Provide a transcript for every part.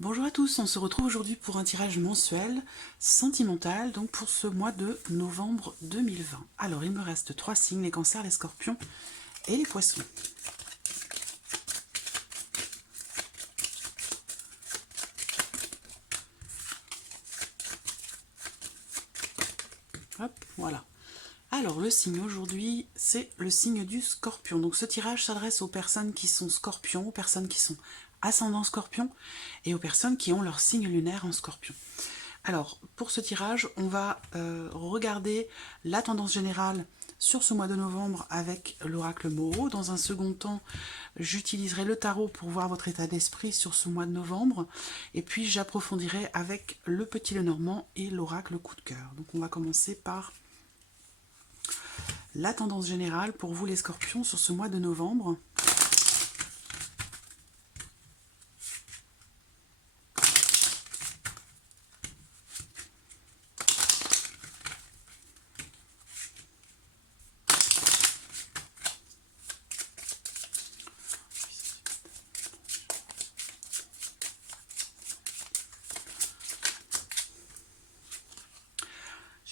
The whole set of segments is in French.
Bonjour à tous, on se retrouve aujourd'hui pour un tirage mensuel sentimental, donc pour ce mois de novembre 2020. Alors il me reste 3 signes, les cancers, les scorpions et les poissons. Hop, voilà. Alors le signe aujourd'hui, c'est le signe du scorpion. Donc ce tirage s'adresse aux personnes qui sont scorpions, aux personnes qui sont ascendant scorpion et aux personnes qui ont leur signe lunaire en scorpion. Alors, pour ce tirage, on va regarder la tendance générale sur ce mois de novembre avec l'oracle Moreau. Dans un second temps, j'utiliserai le tarot pour voir votre état d'esprit sur ce mois de novembre. Et puis, j'approfondirai avec le petit Lenormand et l'oracle coup de cœur. Donc, on va commencer par la tendance générale pour vous les scorpions sur ce mois de novembre.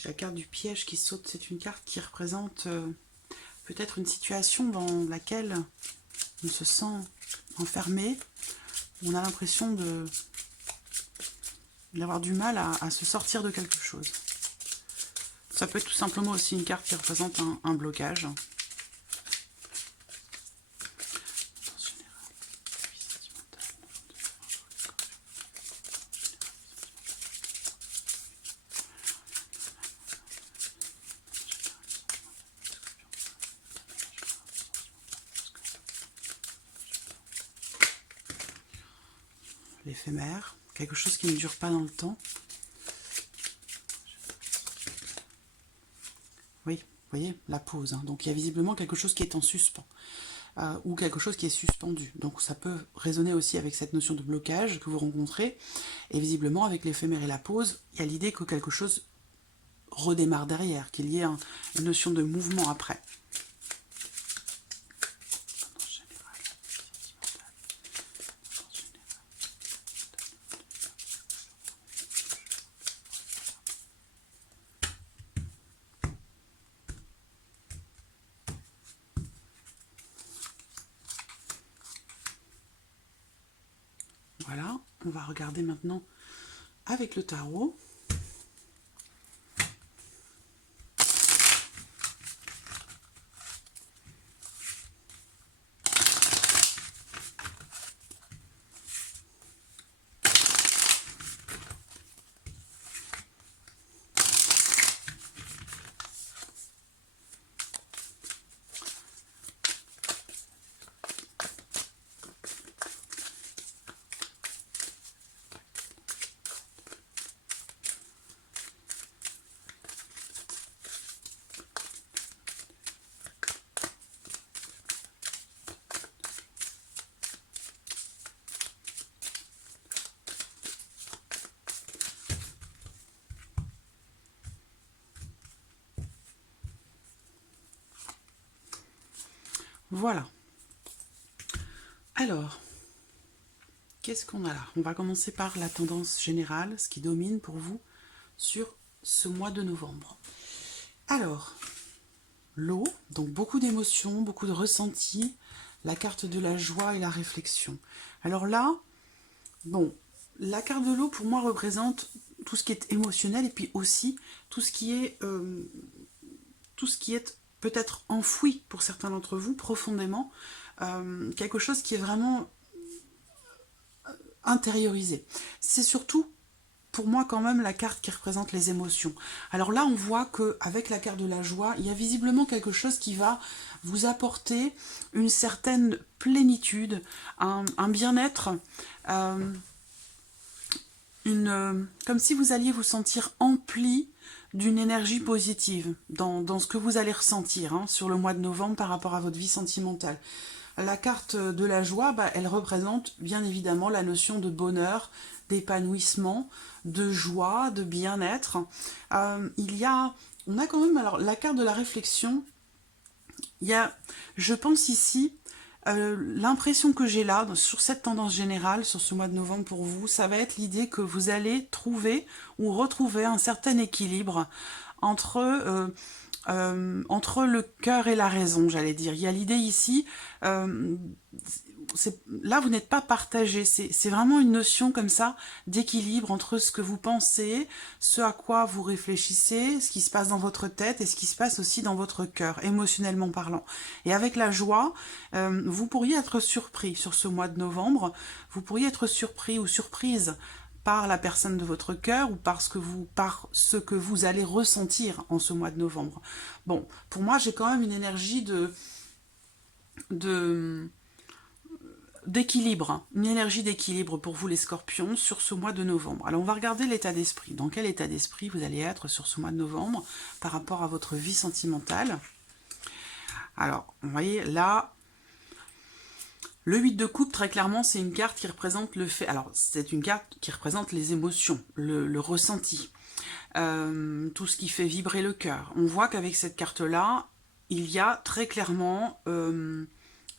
La carte du piège qui saute, c'est une carte qui représente peut-être une situation dans laquelle on se sent enfermé, on a l'impression d'avoir du mal à se sortir de quelque chose. Ça peut être tout simplement aussi une carte qui représente un blocage. L'éphémère, quelque chose qui ne dure pas dans le temps. Oui, vous voyez, la pause. Hein. Donc il y a visiblement quelque chose qui est en suspens. Ou quelque chose qui est suspendu. Donc ça peut résonner aussi avec cette notion de blocage que vous rencontrez. Et visiblement, avec l'éphémère et la pause, il y a l'idée que quelque chose redémarre derrière, qu'il y ait une notion de mouvement après. Voilà, on va regarder maintenant avec le tarot. Voilà. Alors, qu'est-ce qu'on a là? On va commencer par la tendance générale, ce qui domine pour vous sur ce mois de novembre. Alors, l'eau, donc beaucoup d'émotions, beaucoup de ressentis, la carte de la joie et la réflexion. Alors là, bon, la carte de l'eau pour moi représente tout ce qui est émotionnel et puis aussi tout ce qui est peut-être enfoui pour certains d'entre vous profondément, quelque chose qui est vraiment intériorisé. C'est surtout pour moi quand même la carte qui représente les émotions. Alors là on voit qu'avec la carte de la joie, il y a visiblement quelque chose qui va vous apporter une certaine plénitude, un bien-être, comme si vous alliez vous sentir empli d'une énergie positive dans ce que vous allez ressentir sur le mois de novembre par rapport à votre vie sentimentale. La carte de la joie, elle représente bien évidemment la notion de bonheur, d'épanouissement, de joie, de bien-être. On a quand même alors la carte de la réflexion. Je pense ici l'impression que j'ai là, sur cette tendance générale, sur ce mois de novembre pour vous, ça va être l'idée que vous allez trouver ou retrouver un certain équilibre entre le cœur et la raison, j'allais dire. Il y a l'idée ici, là vous n'êtes pas partagé, c'est vraiment une notion comme ça d'équilibre entre ce que vous pensez, ce à quoi vous réfléchissez, ce qui se passe dans votre tête et ce qui se passe aussi dans votre cœur, émotionnellement parlant. Et avec la joie, vous pourriez être surpris sur ce mois de novembre, vous pourriez être surpris ou surprise par la personne de votre cœur ou par ce que vous allez ressentir en ce mois de novembre. Bon, pour moi, j'ai quand même une énergie d'équilibre, une énergie d'équilibre pour vous les scorpions sur ce mois de novembre. Alors on va regarder l'état d'esprit. Dans quel état d'esprit vous allez être sur ce mois de novembre par rapport à votre vie sentimentale? Alors, vous voyez, là, le 8 de coupe, très clairement, c'est une carte qui représente le fait... Alors, c'est une carte qui représente les émotions, le ressenti, tout ce qui fait vibrer le cœur. On voit qu'avec cette carte-là, il y a très clairement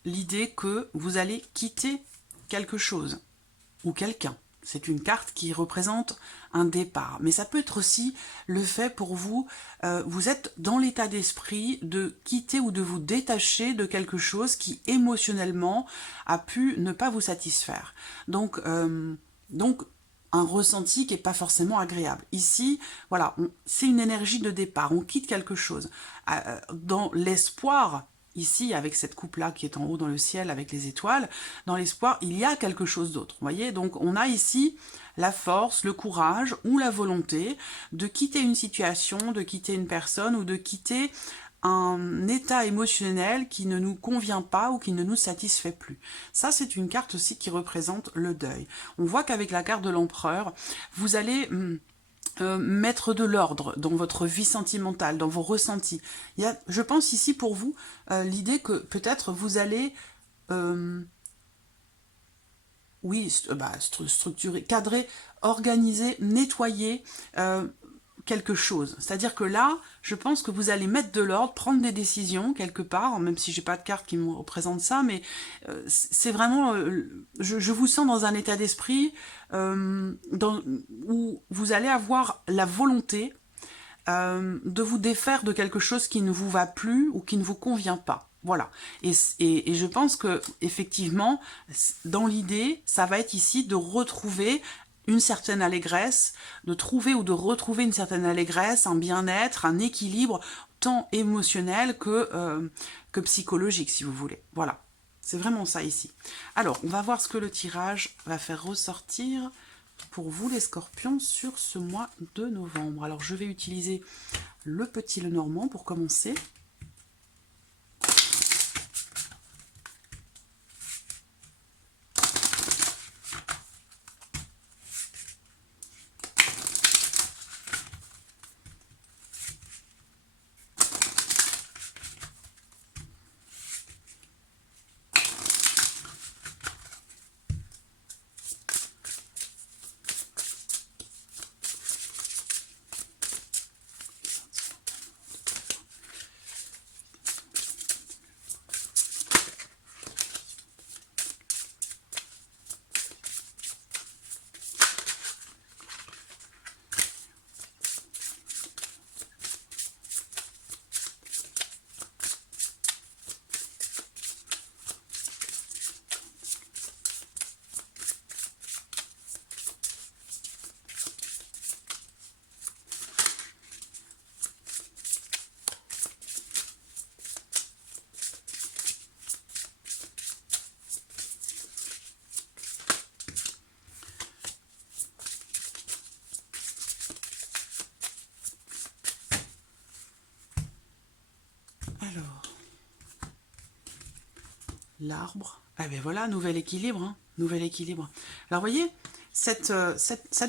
l'idée que vous allez quitter quelque chose ou quelqu'un. C'est une carte qui représente un départ. Mais ça peut être aussi le fait pour vous, vous êtes dans l'état d'esprit de quitter ou de vous détacher de quelque chose qui émotionnellement a pu ne pas vous satisfaire. Donc un ressenti qui n'est pas forcément agréable. Ici, voilà, c'est une énergie de départ, on quitte quelque chose. Dans l'espoir, ici, avec cette coupe-là qui est en haut dans le ciel, avec les étoiles, dans l'espoir, il y a quelque chose d'autre. Vous voyez, donc on a ici la force, le courage ou la volonté de quitter une situation, de quitter une personne ou de quitter un état émotionnel qui ne nous convient pas ou qui ne nous satisfait plus. Ça, c'est une carte aussi qui représente le deuil. On voit qu'avec la carte de l'empereur, vous allez mettre de l'ordre dans votre vie sentimentale, dans vos ressentis. Il y a, je pense ici pour vous, l'idée que peut-être vous allez structurer, cadrer, organiser, nettoyer quelque chose. C'est-à-dire que là, je pense que vous allez mettre de l'ordre, prendre des décisions quelque part, même si j'ai pas de carte qui me représente ça, mais c'est vraiment, je vous sens dans un état d'esprit où vous allez avoir la volonté de vous défaire de quelque chose qui ne vous va plus ou qui ne vous convient pas. Voilà. Et je pense que effectivement, dans l'idée, ça va être ici de retrouver une certaine allégresse, de trouver ou de retrouver une certaine allégresse, un bien-être, un équilibre, tant émotionnel que psychologique, si vous voulez. Voilà, c'est vraiment ça ici. Alors, on va voir ce que le tirage va faire ressortir pour vous, les scorpions, sur ce mois de novembre. Alors, je vais utiliser le petit Lenormand pour commencer. Alors, l'arbre. Ah ben voilà, nouvel équilibre, hein, nouvel équilibre. Alors, vous voyez, cette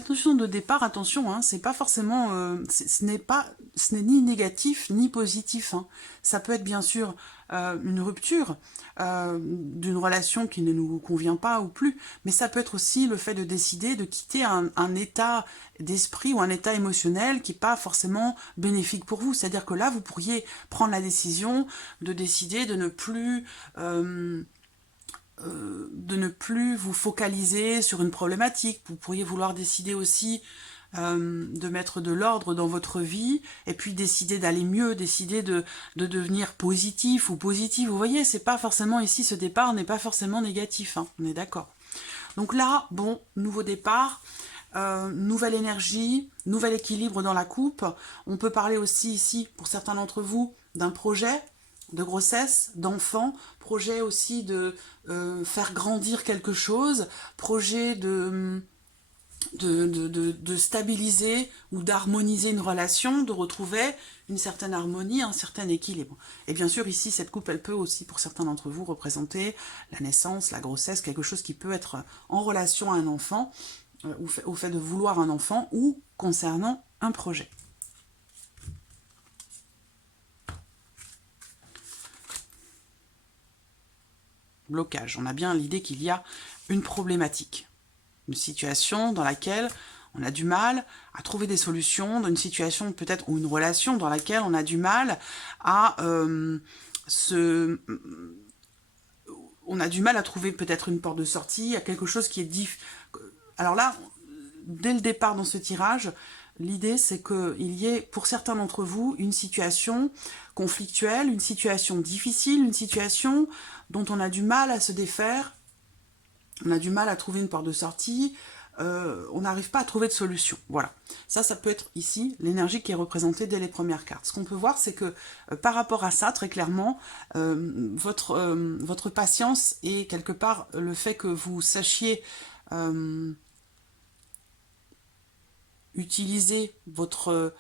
notion de départ, attention, hein, c'est pas forcément, ce n'est ni négatif ni positif. Hein. Ça peut être bien sûr une rupture d'une relation qui ne nous convient pas ou plus, mais ça peut être aussi le fait de décider de quitter un état d'esprit ou un état émotionnel qui n'est pas forcément bénéfique pour vous. C'est-à-dire que là, vous pourriez prendre la décision de décider de ne plus de ne plus vous focaliser sur une problématique. Vous pourriez vouloir décider aussi de mettre de l'ordre dans votre vie, et puis décider d'aller mieux, décider de devenir positif ou positive. Vous voyez, c'est pas forcément ici, ce départ n'est pas forcément négatif, hein, on est d'accord. Donc là, bon, nouveau départ, nouvelle énergie, nouvel équilibre dans la coupe. On peut parler aussi ici, pour certains d'entre vous, d'un projet de grossesse, d'enfant, projet aussi de faire grandir quelque chose, projet de stabiliser ou d'harmoniser une relation, de retrouver une certaine harmonie, un certain équilibre. Et bien sûr, ici, cette coupe, elle peut aussi, pour certains d'entre vous, représenter la naissance, la grossesse, quelque chose qui peut être en relation à un enfant, au fait de vouloir un enfant, ou concernant un projet. Blocage. On a bien l'idée qu'il y a une problématique. Une situation dans laquelle on a du mal à trouver des solutions, dans une situation peut-être, ou une relation dans laquelle on a du mal à on a du mal à trouver peut-être une porte de sortie, à quelque chose qui est Alors là, dès le départ dans ce tirage, l'idée c'est qu'il y ait pour certains d'entre vous une situation conflictuelle, une situation difficile, une situation dont on a du mal à se défaire, on a du mal à trouver une porte de sortie, on n'arrive pas à trouver de solution. Voilà. Ça peut être ici l'énergie qui est représentée dès les premières cartes. Ce qu'on peut voir, c'est que par rapport à ça, très clairement, votre patience et quelque part le fait que vous sachiez utiliser votre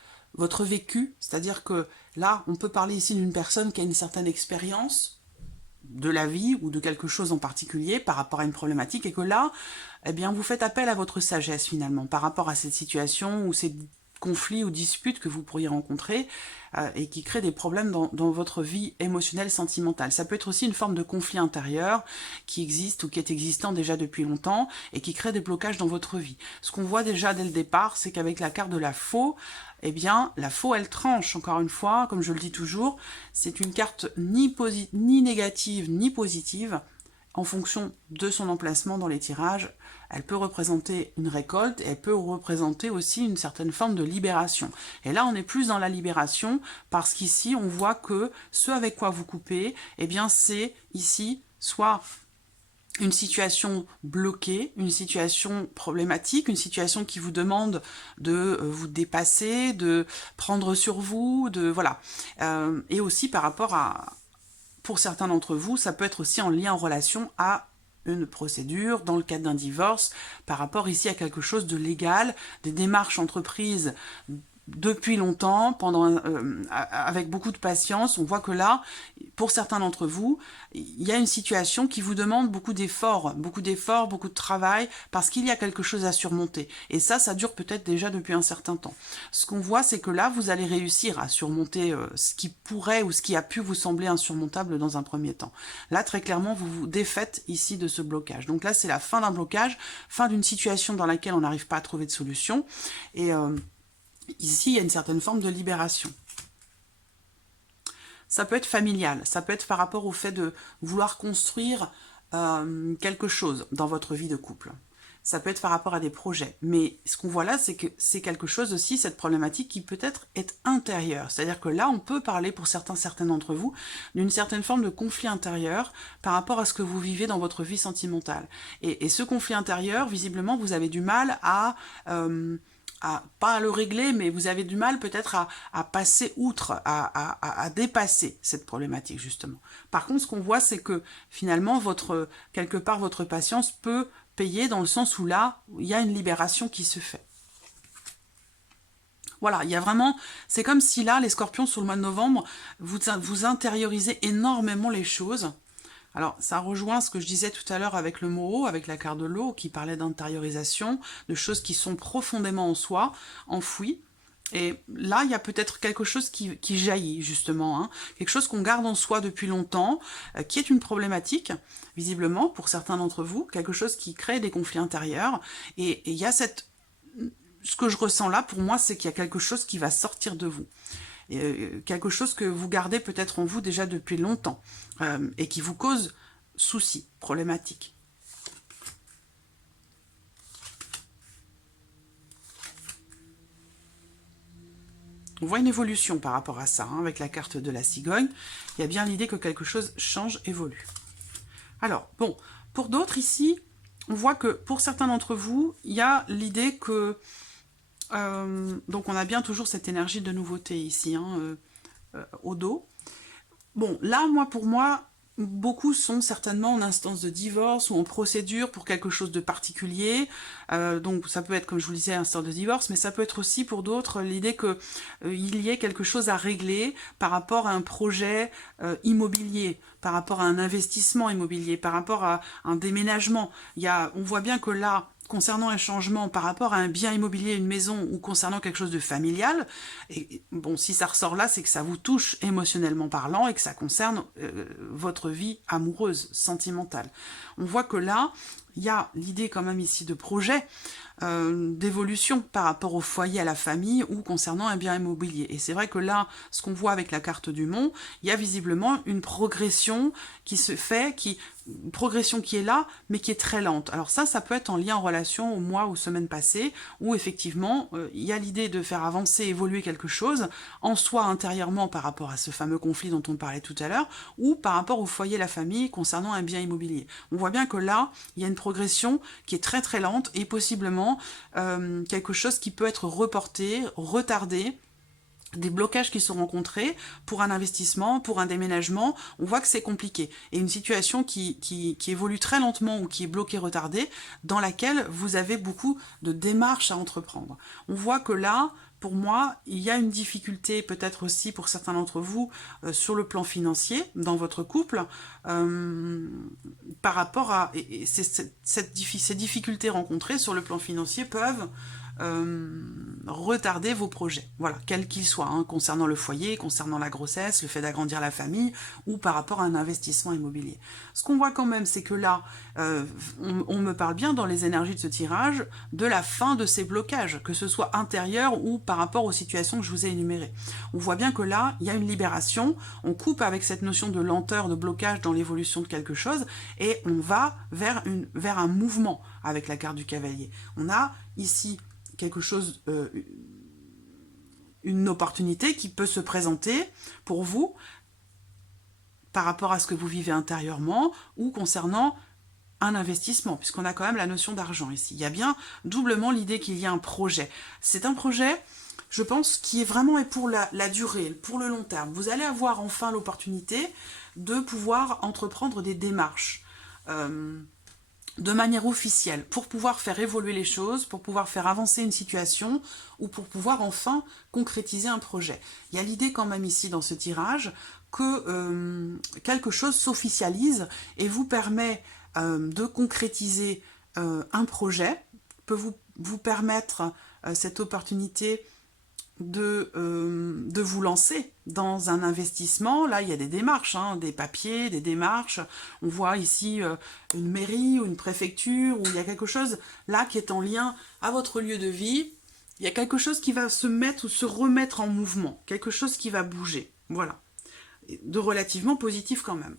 vécu, c'est-à-dire que là, on peut parler ici d'une personne qui a une certaine expérience de la vie ou de quelque chose en particulier par rapport à une problématique, et que là, eh bien, vous faites appel à votre sagesse finalement par rapport à cette situation ou ces conflits ou disputes que vous pourriez rencontrer et qui créent des problèmes dans votre vie émotionnelle, sentimentale. Ça peut être aussi une forme de conflit intérieur qui existe ou qui est existant déjà depuis longtemps et qui crée des blocages dans votre vie. Ce qu'on voit déjà dès le départ, c'est qu'avec la carte de la faux, eh bien, la faux, elle tranche, encore une fois, comme je le dis toujours, c'est une carte ni négative ni positive, en fonction de son emplacement dans les tirages. Elle peut représenter une récolte et elle peut représenter aussi une certaine forme de libération. Et là, on est plus dans la libération parce qu'ici, on voit que ce avec quoi vous coupez, eh bien, c'est ici soit une situation bloquée, une situation problématique, une situation qui vous demande de vous dépasser, de prendre sur vous, voilà. Et aussi par rapport à, pour certains d'entre vous, ça peut être aussi en lien, en relation à une procédure, dans le cadre d'un divorce, par rapport ici à quelque chose de légal, des démarches entreprises depuis longtemps, avec beaucoup de patience. On voit que là, pour certains d'entre vous, il y a une situation qui vous demande beaucoup d'efforts, beaucoup de travail, parce qu'il y a quelque chose à surmonter. Et ça dure peut-être déjà depuis un certain temps. Ce qu'on voit, c'est que là, vous allez réussir à surmonter ce qui pourrait ou ce qui a pu vous sembler insurmontable dans un premier temps. Là, très clairement, vous vous défaites ici de ce blocage. Donc là, c'est la fin d'un blocage, fin d'une situation dans laquelle on n'arrive pas à trouver de solution. Et ici, il y a une certaine forme de libération. Ça peut être familial, ça peut être par rapport au fait de vouloir construire quelque chose dans votre vie de couple. Ça peut être par rapport à des projets. Mais ce qu'on voit là, c'est que c'est quelque chose aussi, cette problématique, qui peut-être est intérieure. C'est-à-dire que là, on peut parler pour certains d'entre vous d'une certaine forme de conflit intérieur par rapport à ce que vous vivez dans votre vie sentimentale. Et ce conflit intérieur, visiblement, vous avez du mal pas à le régler, mais vous avez du mal peut-être à passer outre, à dépasser cette problématique, justement. Par contre, ce qu'on voit, c'est que finalement, quelque part, votre patience peut payer dans le sens où là, il y a une libération qui se fait. Voilà, il y a vraiment... C'est comme si là, les scorpions, sur le mois de novembre, vous intériorisez énormément les choses. Alors, ça rejoint ce que je disais tout à l'heure avec le mot eau, avec la carte de l'eau, qui parlait d'intériorisation, de choses qui sont profondément en soi, enfouies. Et là, il y a peut-être quelque chose qui jaillit, justement, hein, quelque chose qu'on garde en soi depuis longtemps, qui est une problématique, visiblement, pour certains d'entre vous, quelque chose qui crée des conflits intérieurs. Et il y a ce que je ressens là, pour moi, c'est qu'il y a quelque chose qui va sortir de vous. Quelque chose que vous gardez peut-être en vous déjà depuis longtemps et qui vous cause soucis, problématiques. On voit une évolution par rapport à ça, hein, avec la carte de la cigogne. Il y a bien l'idée que quelque chose change, évolue. Alors, bon, pour d'autres ici, on voit que pour certains d'entre vous, il y a l'idée que... donc on a bien toujours cette énergie de nouveauté ici, hein, au dos. Bon, là, pour moi, beaucoup sont certainement en instance de divorce ou en procédure pour quelque chose de particulier. Donc ça peut être, comme je vous le disais, instance de divorce, mais ça peut être aussi pour d'autres l'idée que il y ait quelque chose à régler par rapport à un projet immobilier, par rapport à un investissement immobilier, par rapport à un déménagement. On voit bien que là, concernant un changement par rapport à un bien immobilier, une maison, ou concernant quelque chose de familial, et bon, si ça ressort là, c'est que ça vous touche émotionnellement parlant et que ça concerne votre vie amoureuse, sentimentale. On voit que là, il y a l'idée quand même ici de projet, d'évolution par rapport au foyer, à la famille, ou concernant un bien immobilier. Et c'est vrai que là, ce qu'on voit avec la carte du Mont, il y a visiblement une progression qui se fait, une progression qui est là, mais qui est très lente. Alors ça peut être en lien, en relation aux mois ou semaines passées, où effectivement, il y a l'idée de faire avancer, évoluer quelque chose, en soi intérieurement par rapport à ce fameux conflit dont on parlait tout à l'heure, ou par rapport au foyer, la famille, concernant un bien immobilier. On voit bien que là, il y a une progression qui est très très lente, et possiblement quelque chose qui peut être reporté, retardé, des blocages qui sont rencontrés pour un investissement, pour un déménagement. On voit que c'est compliqué. Et une situation qui évolue très lentement ou qui est bloquée, retardée, dans laquelle vous avez beaucoup de démarches à entreprendre. On voit que là, pour moi, il y a une difficulté, peut-être aussi pour certains d'entre vous, sur le plan financier, dans votre couple, par rapport à... ces difficultés rencontrées sur le plan financier peuvent retarder vos projets, voilà, quels qu'ils soient, hein, concernant le foyer, concernant la grossesse, le fait d'agrandir la famille, ou par rapport à un investissement immobilier. Ce qu'on voit quand même, c'est que là, on me parle bien dans les énergies de ce tirage, de la fin de ces blocages, que ce soit intérieur ou par rapport aux situations que je vous ai énumérées. On voit bien que là, il y a une libération, on coupe avec cette notion de lenteur, de blocage dans l'évolution de quelque chose, et on va vers un mouvement avec la carte du cavalier. On a ici quelque chose, une opportunité qui peut se présenter pour vous par rapport à ce que vous vivez intérieurement ou concernant un investissement, puisqu'on a quand même la notion d'argent ici. Il y a bien doublement l'idée qu'il y a un projet. C'est un projet, je pense, qui est vraiment pour la durée, pour le long terme. Vous allez avoir enfin l'opportunité de pouvoir entreprendre des démarches de manière officielle, pour pouvoir faire évoluer les choses, pour pouvoir faire avancer une situation, ou pour pouvoir enfin concrétiser un projet. Il y a l'idée quand même ici dans ce tirage que quelque chose s'officialise et vous permet de concrétiser un projet, peut vous permettre cette opportunité de vous lancer dans un investissement. Là, il y a des démarches, hein, des papiers, des démarches. On voit ici une mairie ou une préfecture, où il y a quelque chose là qui est en lien à votre lieu de vie. Il y a quelque chose qui va se mettre ou se remettre en mouvement, quelque chose qui va bouger. Voilà. De relativement positif quand même.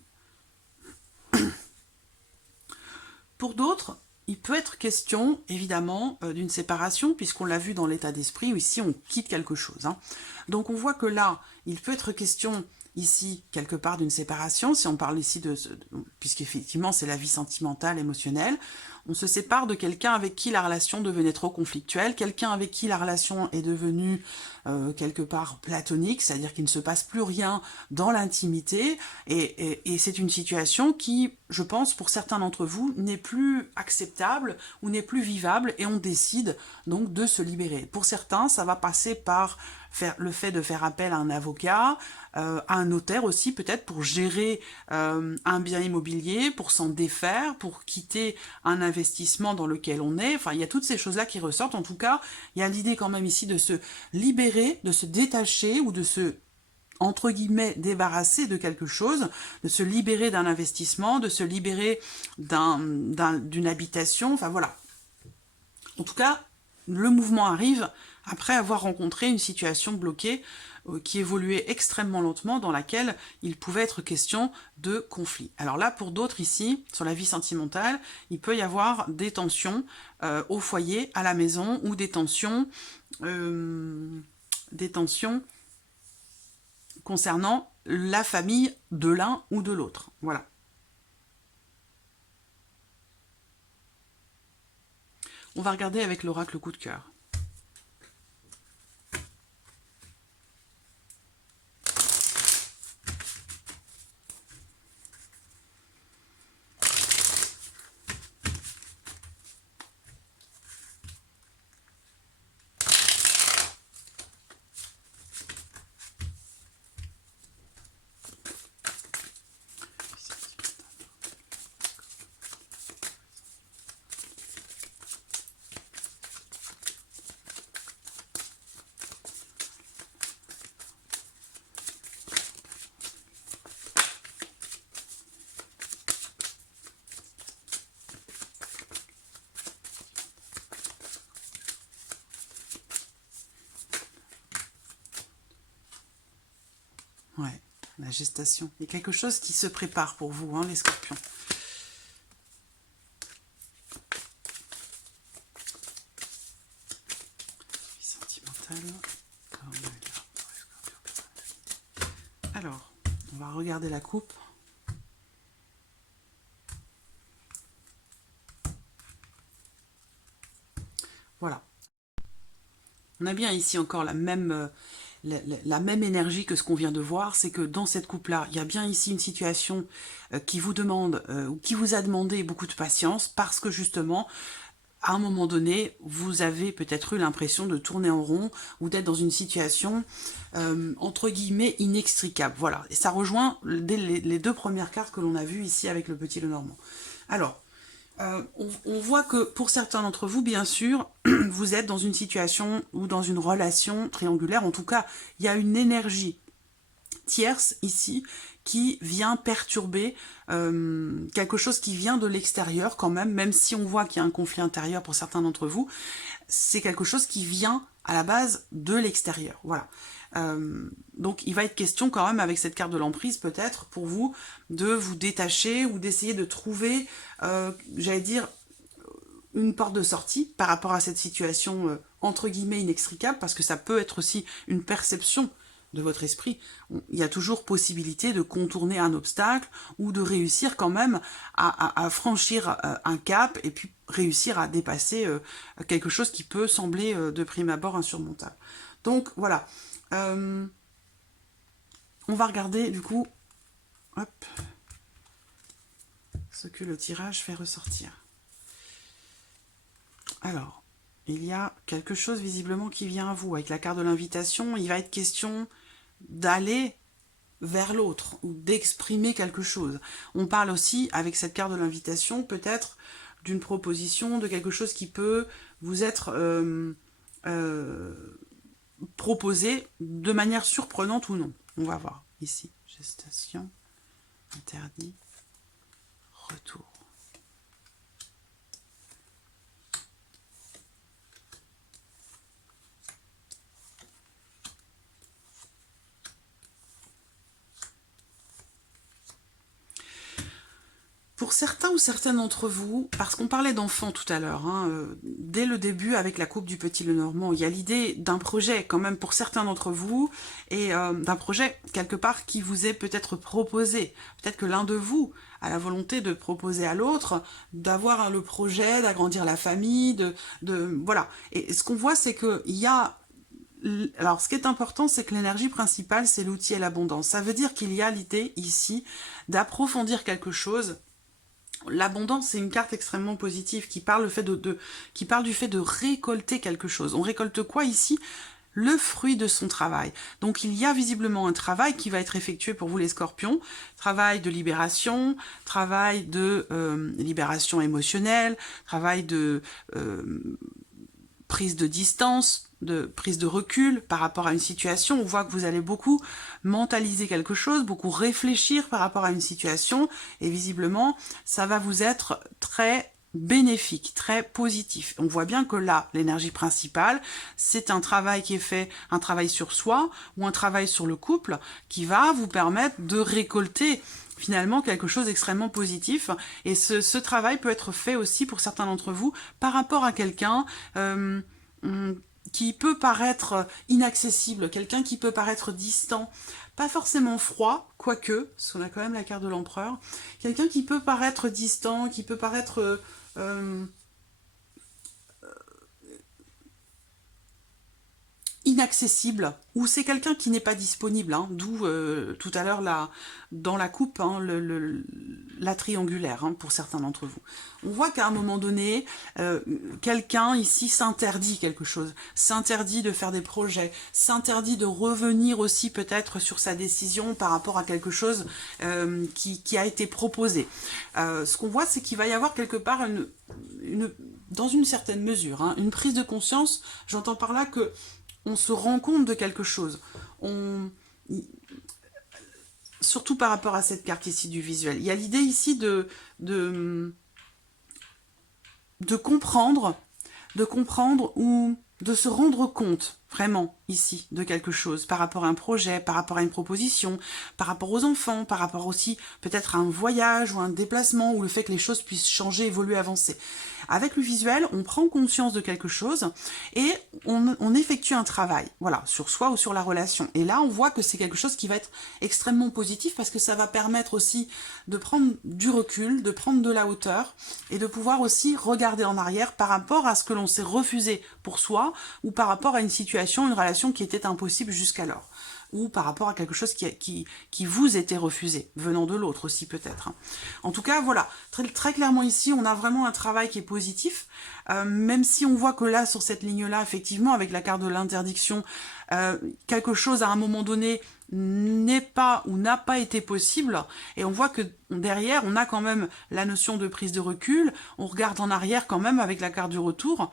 Pour d'autres, il peut être question, évidemment, d'une séparation, puisqu'on l'a vu dans l'état d'esprit, où ici on quitte quelque chose. Hein. Donc on voit que là, il peut être question, ici, quelque part, d'une séparation, si on parle ici puisqu'effectivement c'est la vie sentimentale, émotionnelle, on se sépare de quelqu'un avec qui la relation devenait trop conflictuelle, quelqu'un avec qui la relation est devenue quelque part platonique, c'est-à-dire qu'il ne se passe plus rien dans l'intimité, et c'est une situation qui, je pense, pour certains d'entre vous, n'est plus acceptable ou n'est plus vivable, et on décide donc de se libérer. Pour certains, ça va passer par le fait de faire appel à un avocat, à un notaire aussi, peut-être pour gérer un bien immobilier, pour s'en défaire, pour quitter un investissement dans lequel on est. Enfin, il y a toutes ces choses-là qui ressortent. En tout cas, il y a l'idée quand même ici de se libérer, de se détacher ou de se, entre guillemets, débarrasser de quelque chose, de se libérer d'un investissement, de se libérer d'une habitation. Enfin, voilà. En tout cas, le mouvement arrive après avoir rencontré une situation bloquée qui évoluait extrêmement lentement, dans laquelle il pouvait être question de conflit. Alors là, pour d'autres ici, sur la vie sentimentale, il peut y avoir des tensions au foyer, à la maison, ou des tensions concernant la famille de l'un ou de l'autre. Voilà. On va regarder avec l'oracle coup de cœur. Ouais, la gestation. Il y a quelque chose qui se prépare pour vous, hein, les scorpions. Sentimentale. Alors, on va regarder la coupe. Voilà. On a bien ici encore la même énergie que ce qu'on vient de voir, c'est que dans cette coupe-là, il y a bien ici une situation qui vous demande, ou qui vous a demandé beaucoup de patience, parce que justement, à un moment donné, vous avez peut-être eu l'impression de tourner en rond, ou d'être dans une situation, entre guillemets, inextricable. Voilà, et ça rejoint les deux premières cartes que l'on a vues ici avec le petit Lenormand. Alors, on voit que pour certains d'entre vous, bien sûr, vous êtes dans une situation ou dans une relation triangulaire. En tout cas, il y a une énergie tierce ici qui vient perturber quelque chose qui vient de l'extérieur quand même si on voit qu'il y a un conflit intérieur pour certains d'entre vous, c'est quelque chose qui vient à la base de l'extérieur. Voilà. Donc il va être question quand même avec cette carte de l'emprise peut-être pour vous de vous détacher ou d'essayer de trouver, j'allais dire, une porte de sortie par rapport à cette situation entre guillemets inextricable, parce que ça peut être aussi une perception de votre esprit. Il y a toujours possibilité de contourner un obstacle ou de réussir quand même à franchir un cap et puis réussir à dépasser quelque chose qui peut sembler de prime abord insurmontable. Donc voilà. On va regarder du coup hop, ce que le tirage fait ressortir. Alors, il y a quelque chose visiblement qui vient à vous. Avec la carte de l'invitation, il va être question d'aller vers l'autre ou d'exprimer quelque chose. On parle aussi, avec cette carte de l'invitation, peut-être d'une proposition, de quelque chose qui peut vous être proposé de manière surprenante ou non. On va voir ici. Gestation, interdit, retour. Pour certains ou certaines d'entre vous, parce qu'on parlait d'enfants tout à l'heure, hein, dès le début avec la coupe du petit Lenormand, il y a l'idée d'un projet quand même pour certains d'entre vous, et d'un projet quelque part qui vous est peut-être proposé. Peut-être que l'un de vous a la volonté de proposer à l'autre d'avoir le projet, d'agrandir la famille, voilà. Et ce qu'on voit, c'est qu'il y a... Alors, ce qui est important, c'est que l'énergie principale, c'est l'outil et l'abondance. Ça veut dire qu'il y a l'idée ici d'approfondir quelque chose. L'abondance, c'est une carte extrêmement positive qui parle, qui parle du fait de récolter quelque chose. On récolte quoi ici? Le fruit de son travail. Donc il y a visiblement un travail qui va être effectué pour vous les scorpions, travail de libération, travail de libération émotionnelle, travail de prise de distance, de prise de recul par rapport à une situation. On voit que vous allez beaucoup mentaliser quelque chose, beaucoup réfléchir par rapport à une situation, et visiblement, ça va vous être très bénéfique, très positif. On voit bien que là, l'énergie principale, c'est un travail qui est fait, un travail sur soi ou un travail sur le couple qui va vous permettre de récolter finalement quelque chose d'extrêmement positif. Et ce travail peut être fait aussi pour certains d'entre vous par rapport à quelqu'un qui peut paraître inaccessible, quelqu'un qui peut paraître distant, pas forcément froid, quoique, parce qu'on a quand même la carte de l'empereur, quelqu'un qui peut paraître distant, qui peut paraître inaccessible, ou c'est quelqu'un qui n'est pas disponible, hein, d'où tout à l'heure dans la coupe, hein, la triangulaire, hein, pour certains d'entre vous. On voit qu'à un moment donné, quelqu'un ici s'interdit quelque chose, s'interdit de faire des projets, s'interdit de revenir aussi peut-être sur sa décision par rapport à quelque chose qui a été proposé. Ce qu'on voit, c'est qu'il va y avoir quelque part dans une certaine mesure, hein, une prise de conscience. J'entends par là que on se rend compte de quelque chose. Surtout par rapport à cette carte ici du visuel. Il y a l'idée ici de comprendre ou de se rendre compte vraiment ici de quelque chose par rapport à un projet, par rapport à une proposition, par rapport aux enfants, par rapport aussi peut-être à un voyage ou un déplacement ou le fait que les choses puissent changer, évoluer, avancer. Avec le visuel, on prend conscience de quelque chose et on effectue un travail, voilà, sur soi ou sur la relation. Et là, on voit que c'est quelque chose qui va être extrêmement positif parce que ça va permettre aussi de prendre du recul, de prendre de la hauteur et de pouvoir aussi regarder en arrière par rapport à ce que l'on s'est refusé pour soi ou par rapport à une situation, une relation qui était impossible jusqu'alors, ou par rapport à quelque chose qui vous était refusé, venant de l'autre aussi peut-être. En tout cas, voilà, très clairement ici, on a vraiment un travail qui est positif, même si on voit que là, sur cette ligne-là, effectivement, avec la carte de l'interdiction, quelque chose à un moment donné n'est pas ou n'a pas été possible, et on voit que derrière, on a quand même la notion de prise de recul, on regarde en arrière quand même avec la carte du retour,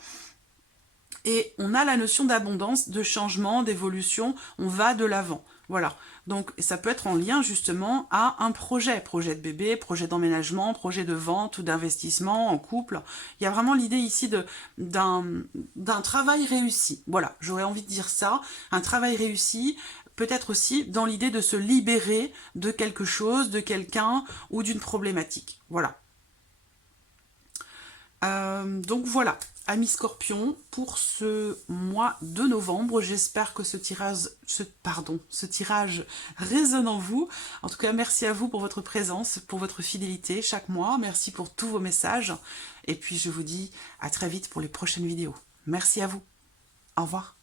et on a la notion d'abondance, de changement, d'évolution, on va de l'avant. Voilà, donc ça peut être en lien justement à un projet de bébé, projet d'emménagement, projet de vente ou d'investissement en couple. Il y a vraiment l'idée ici d'un travail réussi. Voilà, j'aurais envie de dire ça, un travail réussi, peut-être aussi dans l'idée de se libérer de quelque chose, de quelqu'un ou d'une problématique. Voilà. Donc voilà, amis Scorpion, pour ce mois de novembre, j'espère que ce tirage résonne en vous. En tout cas, merci à vous pour votre présence, pour votre fidélité chaque mois. Merci pour tous vos messages. Et puis, je vous dis à très vite pour les prochaines vidéos. Merci à vous. Au revoir.